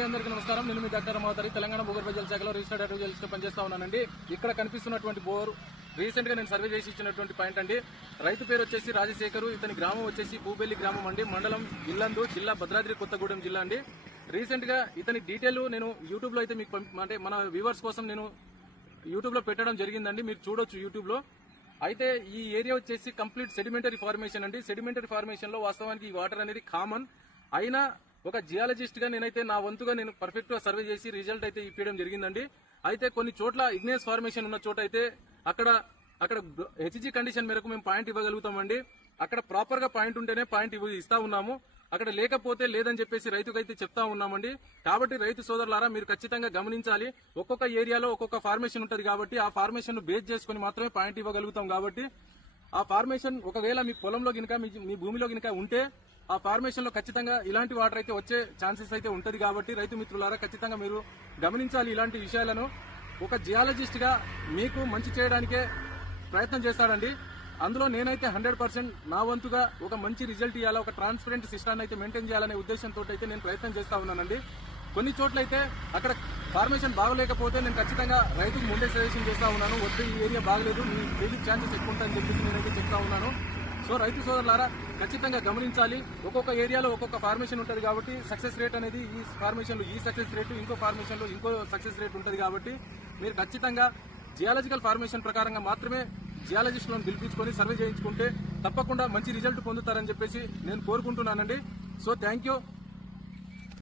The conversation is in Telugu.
అందరికీ నమస్కారం. నేను మీ డాక్టర్ మాతారి తెలంగాణ భూగర్భ జల శాఖలో రిజిస్టర్డ్ అడ్వైజర్స్ గా పనిచేస్తా ఉన్నానండి. ఇక్కడ కనిపిస్తున్నటువంటి బోర్ రీసెంట్ గా నేను సర్వే చేసి ఇచ్చినటువంటి పాయింట్ అండి. రైతు పేరు వచ్చేసి రాజశేఖరు, ఇతని గ్రామం వచ్చేసి పూబెల్లి గ్రామం అండి, మండలం ఇల్లందు, జిల్లా భద్రాద్రి కొత్తగూడెం జిల్లా అండి. రీసెంట్ గా ఇతని డీటెయిల్ నేను యూట్యూబ్ లో అయితే మీకు అంటే మన వ్యూవర్స్ కోసం నేను యూట్యూబ్ లో పెట్టడం జరిగిందండి, మీరు చూడొచ్చు యూట్యూబ్ లో. అయితే ఈ ఏరియా వచ్చేసి కంప్లీట్ సెడిమెంటరీ ఫార్మేషన్ అండి. సెడిమెంటరీ ఫార్మేషన్ లో వాస్తవానికి ఈ వాటర్ అనేది కామన్. అయినా ఒక జియాలజిస్ట్ గా నేనైతే నా వంతుగా నేను పర్ఫెక్ట్ గా సర్వే చేసి రిజల్ట్ అయితే ఇవ్వడం జరిగిందండి. అయితే కొన్ని చోట్ల ఇగ్నియస్ ఫార్మేషన్ ఉన్న చోట అయితే అక్కడ హెచ్జీ కండిషన్ మేరకు మేము పాయింట్ ఇవ్వగలుగుతామండి. అక్కడ ప్రాపర్ గా పాయింట్ ఉంటేనే పాయింట్ ఇస్తా ఉన్నాము. అక్కడ లేకపోతే లేదని చెప్పేసి రైతుకైతే చెప్తా ఉన్నామండి. కాబట్టి రైతు సోదరులారా మీరు ఖచ్చితంగా గమనించాలి. ఒక్కొక్క ఏరియాలో ఒక్కొక్క ఫార్మేషన్ ఉంటది కాబట్టి ఆ ఫార్మేషన్ ను బేస్ చేసుకుని మాత్రమే పాయింట్ ఇవ్వగలుగుతాం. కాబట్టి ఆ ఫార్మేషన్ ఒకవేళ మీ పొలంలో గినక మీ భూమిలో గినక ఉంటే ఆ ఫార్మేషన్ లో ఖచ్చితంగా ఇలాంటి వాటర్ అయితే వచ్చే ఛాన్సెస్ అయితే ఉంటది. కాబట్టి రైతు మిత్రులారా ఖచ్చితంగా మీరు గమనించాలి ఇలాంటి విషయాలను. ఒక జియాలజిస్ట్ గా మీకు మంచి చేయడానికే ప్రయత్నం చేస్తాడండి. అందులో నేనైతే 100% నా వంతుగా ఒక మంచి రిజల్ట్ ఇవ్వాలా, ఒక ట్రాన్స్పరెంట్ సిస్టాన్ని అయితే మెయింటైన్ చేయాలనే ఉద్దేశంతో అయితే నేను ప్రయత్నం చేస్తా ఉన్నానండి. కొన్ని చోట్ల అయితే అక్కడ ఫార్మేషన్ బాగలేకపోతే నేను ఖచ్చితంగా రైతుకు ముందే సజెషన్ చేస్తా ఉన్నాను, వద్దు ఈ ఏరియా బాగలేదు, మీ ఫెయిలింగ్ ఛాన్సెస్ ఎక్కువ ఉంటాయని చెప్పేసి నేనైతే చెప్తా ఉన్నాను. సో రైతు సోదరులారా ఖచ్చితంగా గమనించాలి. ఒక్కొక్క ఏరియాలో ఒక్కొక్క ఫార్మేషన్ ఉంటది కాబట్టి సక్సెస్ రేట్ అనేది ఈ ఫార్మేషన్ లో ఈ సక్సెస్ రేటు, ఇంకో ఫార్మేషన్ లో ఇంకో సక్సెస్ రేట్ ఉంటది. కాబట్టి మీరు ఖచ్చితంగా జియాలజికల్ ఫార్మేషన్ ప్రకారంగా మాత్రమే జియాలజిస్టులను పిలిపించుకొని సర్వే చేయించుకుంటే తప్పకుండా మంచి రిజల్ట్ పొందుతారని చెప్పేసి నేను కోరుకుంటున్నానండి. So thank you.